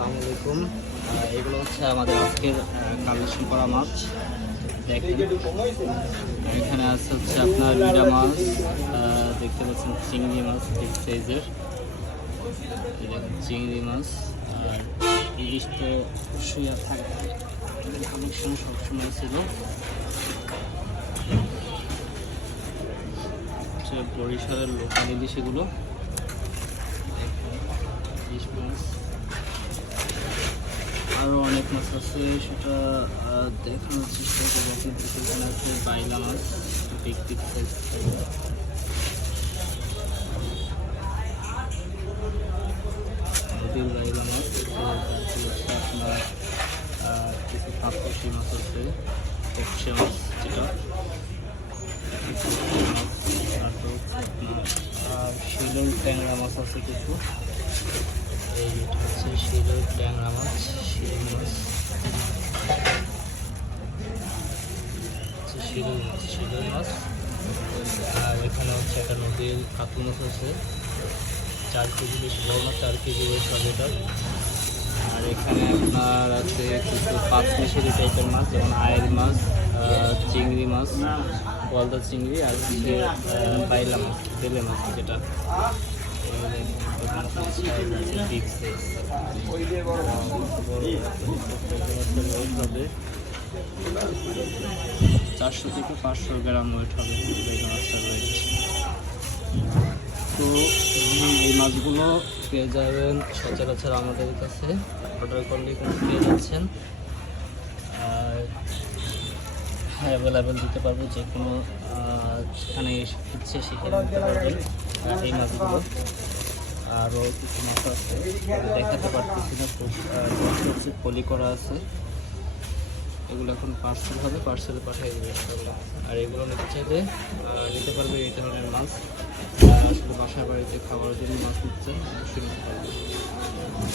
আসসালামু এগুলো হচ্ছে আমাদের আজকের কালেকশন করা মাছ। এখানে আছে হচ্ছে আপনার মিরা মাছ দেখতে পাচ্ছেন চিংড়ি মাছ বিগ সাইজের। চিংড়ি মাছ, আর ইলিশ তো আর থাকবে কালেকশন সবসময় ছিল। বরিশালের লোকাল ইলিশ এগুলো। আরও অনেক মাছ আছে, সেটা দেখানোর চেষ্টা করব। আপনাদের এখানে আছে বাইলা মাছ বিগ বিগ সাইজ আপনার কিছু মাছ আছে মাছ যেটা। শিলং ট্যাংরা মাছ আছে কিছু। এই হচ্ছে ট্যাংরা মাছ শিলং মাছ শিলং মাছ শিলং মাছ আর এখানে হচ্ছে একটা নদীর কাতল মাছ আছে চার কেজি বেশি বড় মাছ চার কেজি ওয়েট আর এখানে আপনার আছে কিছু পাঁচ মিশালি টাইপের মাছ, যেমন আয়ের মাছ চিংড়ি মাছ গলদা চিংড়ি আর হচ্ছে বাইলা মাছ, বেলে মাছ যেটা। চারশো থেকে পাঁচশো গ্রাম ওয়েট হবে। তো এই মাছগুলো পেয়ে যাবেন সচরাচর আমাদের কাছে। অর্ডার করলে কিন্তু পেয়ে যাচ্ছেন। আর অ্যাভেলেবেল দিতে পারব যে কোনো যেখানে ইচ্ছে সেখানে দিতে পারবেন। এই মাছগুলো আরও কিছু মাছ আছে। দেখাতে পারতেছি না হচ্ছে পলি করা আছে। এগুলো এখন পার্সেল হবে পার্সেলে পাঠিয়ে দেবে। আর এগুলো নিতে চাইলে নিতে পারবে এই ধরনের মাছ। আসলে বাসা বাড়িতে খাওয়ার জন্য মাছ নিচ্ছে অবশ্যই নিতে পারবে।